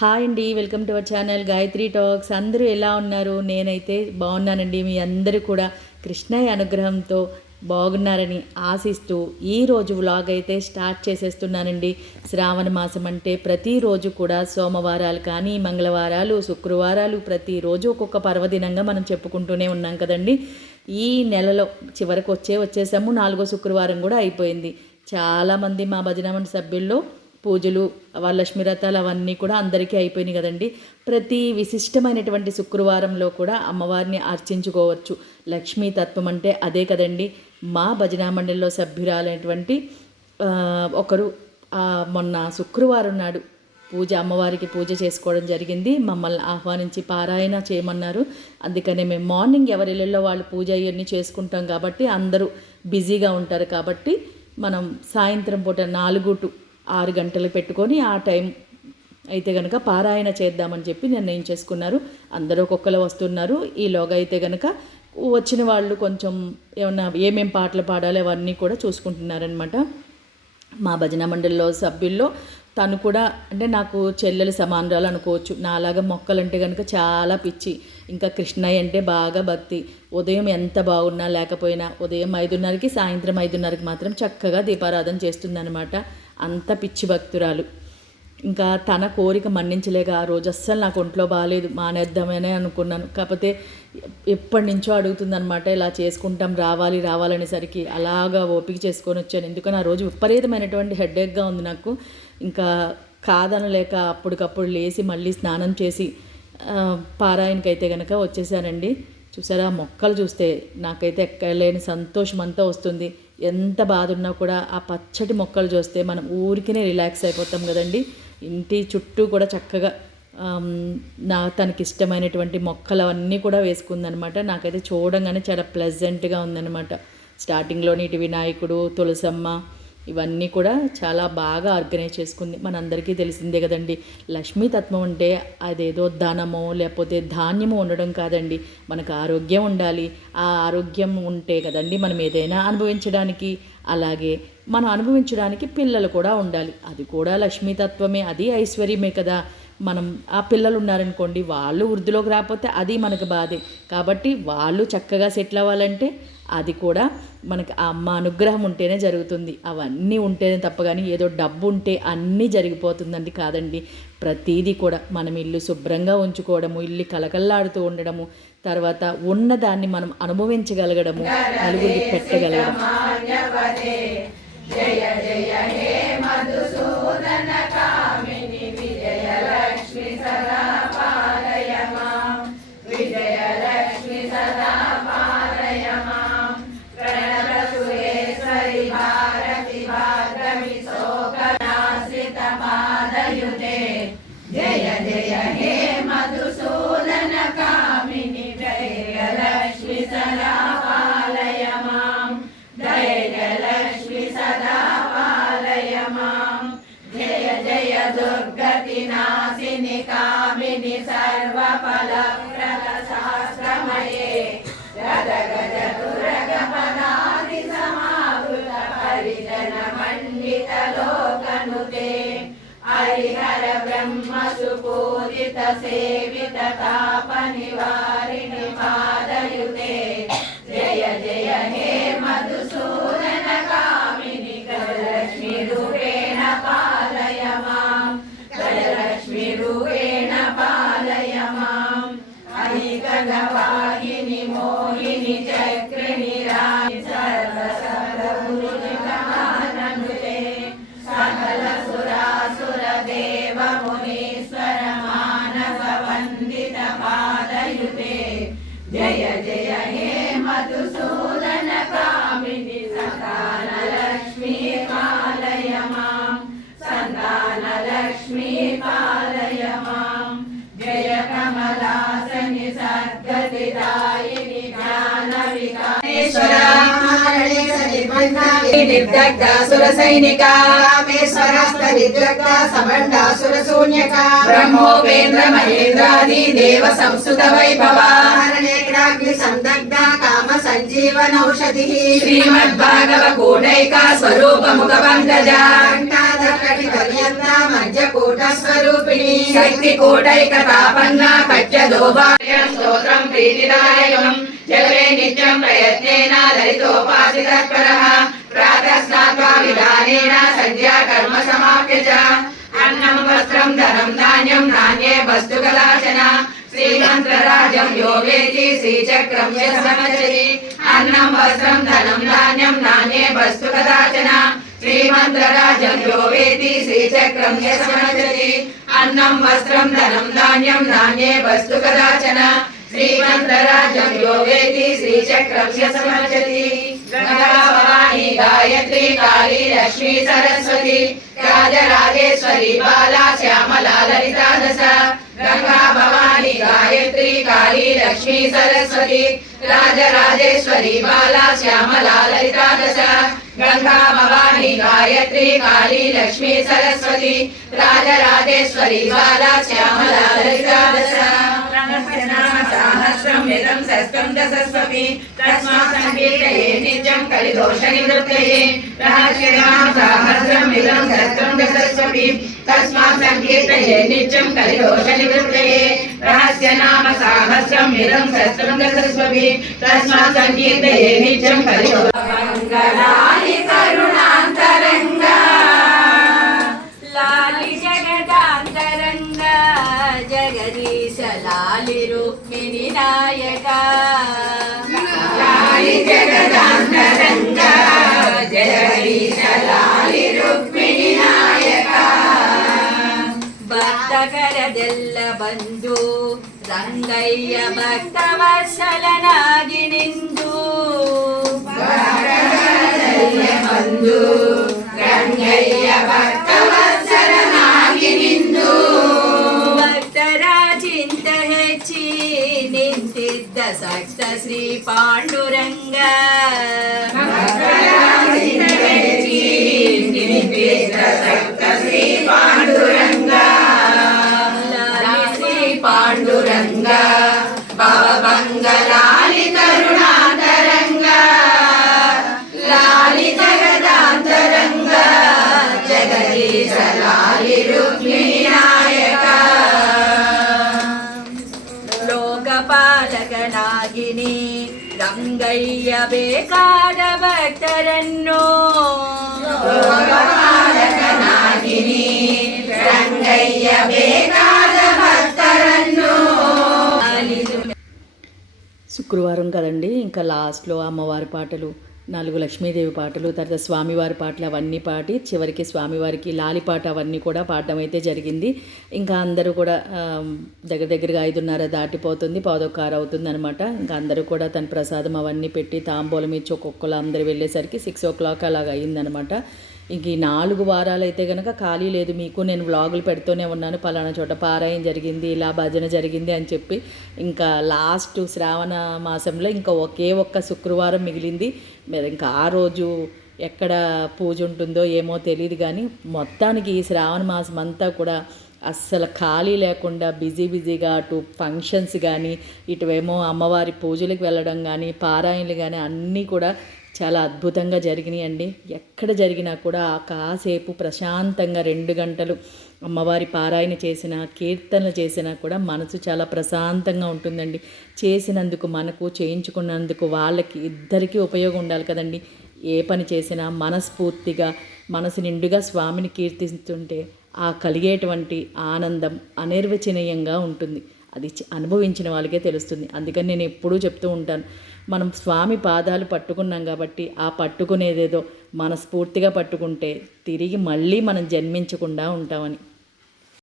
Hi అండి welcome to our channel Gayatri talks. అందరూ ఎలా ఉన్నారు? నేనైతే బాగున్నానండి. మీ అందరూ కూడా కృష్ణయ్య అనుగ్రహంతో బాగున్నారని ఆశిస్తూ ఈరోజు వ్లాగ్ అయితే స్టార్ట్ చేసేస్తున్నానండి. శ్రావణ మాసం అంటే ప్రతిరోజు కూడా సోమవారాలు కానీ మంగళవారాలు శుక్రవారాలు ప్రతిరోజు ఒక్కొక్క పర్వదినంగా మనం చెప్పుకుంటూనే ఉన్నాం కదండి. ఈ నెలలో చివరికి వచ్చే వచ్చేసాము. నాలుగో శుక్రవారం కూడా అయిపోయింది. చాలామంది మా భజనమండి సభ్యుల్లో పూజలు లక్ష్మీ వ్రతాలు అవన్నీ కూడా అందరికీ అయిపోయినాయి కదండి. ప్రతి విశిష్టమైనటువంటి శుక్రవారంలో కూడా అమ్మవారిని అర్చించుకోవచ్చు లక్ష్మీ తత్వం అంటే అదే కదండి. మా భజనా మండలిలో సభ్యురాలైనటువంటి ఒకరు మొన్న శుక్రవారం నాడు పూజ అమ్మవారికి పూజ చేసుకోవడం జరిగింది. మమ్మల్ని ఆహ్వానించి పారాయణ చేయమన్నారు. అందుకనే మేము మార్నింగ్ ఎవరి ఇళ్ళల్లో వాళ్ళు పూజ అవన్నీ చేసుకుంటాం కాబట్టి అందరూ బిజీగా ఉంటారు కాబట్టి మనం సాయంత్రం పూట నాలుగు టు ఆరు గంటలు పెట్టుకొని ఆ టైం అయితే కనుక పారాయణ చేద్దామని చెప్పి నిర్ణయం చేసుకున్నారు. అందరూ ఒక్కొక్కరు వస్తున్నారు. ఈలోగా అయితే కనుక వచ్చిన వాళ్ళు కొంచెం ఏమన్నా ఏమేం పాటలు పాడాలి అవన్నీ కూడా చూసుకుంటున్నారనమాట మా భజన మండలిలో సభ్యుల్లో తను కూడా అంటే నాకు చెల్లెలు సమానరాలు అనుకోవచ్చు. నాలాగా మొక్కలంటే కనుక చాలా పిచ్చి. ఇంకా కృష్ణయ్య అంటే బాగా భక్తి. ఉదయం ఎంత బాగున్నా లేకపోయినా ఉదయం ఐదున్నరకి సాయంత్రం ఐదున్నరకి మాత్రం చక్కగా దీపారాధన చేస్తుందనమాట అంత పిచ్చి భక్తురాలు. ఇంకా తన కోరిక మన్నించలేక ఆ రోజు అస్సలు నాకు ఒంట్లో బాగాలేదు మానేద్దామనే అనుకున్నాను. కాకపోతే ఎప్పటి నుంచో అడుగుతుందనమాట ఇలా చేసుకుంటాం రావాలి రావాలనేసరికి అలాగా ఓపిక చేసుకొని వచ్చాను. ఎందుకని ఆ రోజు విపరీతమైనటువంటి హెడేక్గా ఉంది నాకు. ఇంకా కాదనలేక అప్పటికప్పుడు లేచి మళ్ళీ స్నానం చేసి పారాయణకైతే కనుక వచ్చేసానండి. చూసారా మొక్కలు చూస్తే నాకైతే ఎక్కలేని సంతోషం అంతా వస్తుంది. ఎంత బాధ ఉన్నా కూడా ఆ పచ్చటి మొక్కలు చూస్తే మనం ఊరికినే రిలాక్స్ అయిపోతాం కదండి. ఇంటి చుట్టూ కూడా చక్కగా నా తనకి ఇష్టమైనటువంటి మొక్కలు అవన్నీ కూడా వేసుకుందనమాట. నాకైతే చూడంగానే చాలా ప్లెజెంట్గా ఉందనమాట. స్టార్టింగ్లోని ఇటు వినాయకుడు తులసమ్మ ఇవన్నీ కూడా చాలా బాగా ఆర్గనైజ్ చేసుకుంది. మనందరికీ తెలిసిందే కదండి. లక్ష్మీ తత్వం అంటే అదేదో ధనమో లేకపోతే ధాన్యము ఉండడం కాదండి. మనకు ఆరోగ్యం ఉండాలి. ఆ ఆరోగ్యం ఉంటే కదండి మనం ఏదైనా అనుభవించడానికి. అలాగే మనం అనుభవించడానికి పిల్లలు కూడా ఉండాలి. అది కూడా లక్ష్మీ తత్వమే. అది ఐశ్వర్యమే కదా. మనం ఆ పిల్లలు ఉన్నారనుకోండి వాళ్ళు వృద్ధిలోకి రాకపోతే అది మనకు బాధే. కాబట్టి వాళ్ళు చక్కగా సెటిల్ అవ్వాలంటే అది కూడా మనకి అమ్మ అనుగ్రహం ఉంటేనే జరుగుతుంది. అవన్నీ ఉంటేనే తప్ప కానీ ఏదో డబ్బు ఉంటే అన్నీ జరిగిపోతుందండి కాదండి. ప్రతీది కూడా మనం ఇల్లు శుభ్రంగా ఉంచుకోవడము ఇల్లు కలకల్లాడుతూ ఉండడము తర్వాత ఉన్నదాన్ని మనం అనుభవించగలగడము నలుగురికి పెట్టగలగడం जय दुर्गतिनाशिनि कामिनि सर्वफलप्रदशाश्रमये रदगजदुरगपदादिसमावृतपरिजनमण्डितलोकनुते हरिहर ब्रह्मसुपूजितसेविततापनिवारिणि पादयुते जय जय हे मधुसूद वरदवाहिनि मोहिनि चक्रिणि राज सर्वसर्वगुरुनिगमाननुते सकलसुरासुरदेवमुनीश्वरमानववन्दितपादयुते जय जय हे मधुसूदनकामिनि నిర్దగ్ధాసుర సైనిక రామేశ్వరస్త నిర్దగ్ధ సమండాసుర శూన్యక బ్రహ్మోపేంద్ర మహేంద్రాది దేవ సంస్కృత వైభవ సందగ్ధ కామ సంజీవనౌషధిः శ్రీమద్భాగవకూటైకా స్వరూపముఖ పంకజ స్వరూపిణి శక్తి కూటైక తాపన్న కచ్చదోపాయ స్తోత్రం ప్రీతిదాయకం జపే నిత్యం ప్రయత్నేన దరితోపాసితత్పరః ప్రాతః స్నాత్వా విధానేన సంధ్యా కర్మ సమాప్య చ అన్నం వస్త్రం ధనం ధాన్యం నాణ్యే వస్తు కదాచన శ్రీమంత్రరాజం యోగేతి శ్రీచక్రం సమచరి అన్నం వస్త్రం ధనం ధాన్యం నాణ్యే వస్తు కదాచన శ్రీమంత్రరాజం యోగేతి శ్రీచక్రం సమచరి అన్నం వస్త్రం ధనం ధాన్యం నాణ్యే వస్తు కదాచన. శ్రీమంతరాజం యోగేతి వేతి శ్రీచక్రం భవాని గాయత్రి కాళీ లక్ష్మీ సరస్వతి. రాజరాజేశ్వరి బాలా శ్యామలా లలితా దశ. గంగా భవాని గాయత్రి కాళీ లక్ష్మీ సరస్వతి. రాజరాజేశ్వరి బాలా శ్యామలా లలితా దశ. गंगा भवानी गायत्री, काली, लक्ष्मी, सरस्वती, राजराजेश्वरी बाला श्यामला ललिता दशा सहस्रं यदं षष्ठं दशस्वपि तस्मात् सङ्कीर्तये नित्यं कलिदोषनिवृत्तये। नित्यं कलिदोष నాయక లాలి జగదాంతరంగా జగదీశ లాలి రుక్మిణి నాయక ಭಕ್ತಕರದೆಲ್ಲ ಬಂದು ರಂಗಯ್ಯ ಭಕ್ತವತ್ಸಲನಾಗಿ ನಿಂದು ಬಂದು పాండురంగ. పాండురంగ. భవబంగళాలి తరుణాంతరంగ లాలి జగదాంతరంగ. నాగిని ಬೇಕಾದ ಭಕ್ತರನ್ನು లోకపాలకనాగిని రంగయ్య ಬೇಕಾದ ಭಕ್ತರನ್ನು శుక్రవారం కదండి ఇంకా లాస్ట్లో అమ్మవారి పాటలు నాలుగు లక్ష్మీదేవి పాటలు తర్వాత స్వామివారి పాటలు అవన్నీ పాడి చివరికి స్వామివారికి లాలిపాట అవన్నీ కూడా పాడడం అయితే జరిగింది. ఇంకా అందరూ కూడా దగ్గర దగ్గరగా ఐదున్నర దాటిపోతుంది పాదొక్కారు అవుతుంది అనమాట ఇంకా అందరూ కూడా తన ప్రసాదం అవన్నీ పెట్టి తాంబూలం ఇచ్చి ఒక్కొక్కరు అందరూ వెళ్ళేసరికి సిక్స్ ఓ క్లాక్ అలాగ అయిందనమాట ఇంక ఈ నాలుగు వారాలు అయితే కనుక ఖాళీ లేదు మీకు నేను వ్లాగులు పెడుతూనే ఉన్నాను. పలానా చోట పారాయణ జరిగింది ఇలా భజన జరిగింది అని చెప్పి ఇంకా లాస్ట్ శ్రావణ మాసంలో ఇంకా ఒకే ఒక్క శుక్రవారం మిగిలింది. మరి ఇంకా ఆ రోజు ఎక్కడ పూజ ఉంటుందో ఏమో తెలియదు కానీ మొత్తానికి ఈ శ్రావణ మాసం అంతా కూడా అస్సలు ఖాళీ లేకుండా బిజీ బిజీగా అటు ఫంక్షన్స్ కానీ ఇటువేమో అమ్మవారి పూజలకు వెళ్ళడం కానీ పారాయణలు కానీ అన్నీ కూడా చాలా అద్భుతంగా జరిగినాయండి ఎక్కడ జరిగినా కూడా ఆ కాసేపు ప్రశాంతంగా రెండు గంటలు అమ్మవారి పారాయణ చేసిన కీర్తనలు చేసినా కూడా మనసు చాలా ప్రశాంతంగా ఉంటుందండి. చేసినందుకు మనకు చేయించుకున్నందుకు వాళ్ళకి ఇద్దరికీ ఉపయోగం ఉండాలి కదండి. ఏ పని చేసినా మనస్ఫూర్తిగా మనసు నిండుగా స్వామిని కీర్తిస్తుంటే ఆ కలిగేటువంటి ఆనందం అనిర్వచనీయంగా ఉంటుంది. అది అనుభవించిన వాళ్ళకే తెలుస్తుంది. అందుకని నేను ఎప్పుడూ చెప్తూ ఉంటాను. మనం స్వామి పాదాలు పట్టుకున్నాం కాబట్టి ఆ పట్టుకునేదేదో మనస్ఫూర్తిగా పట్టుకుంటే తిరిగి మళ్ళీ మనం జన్మించకుండా ఉంటామని.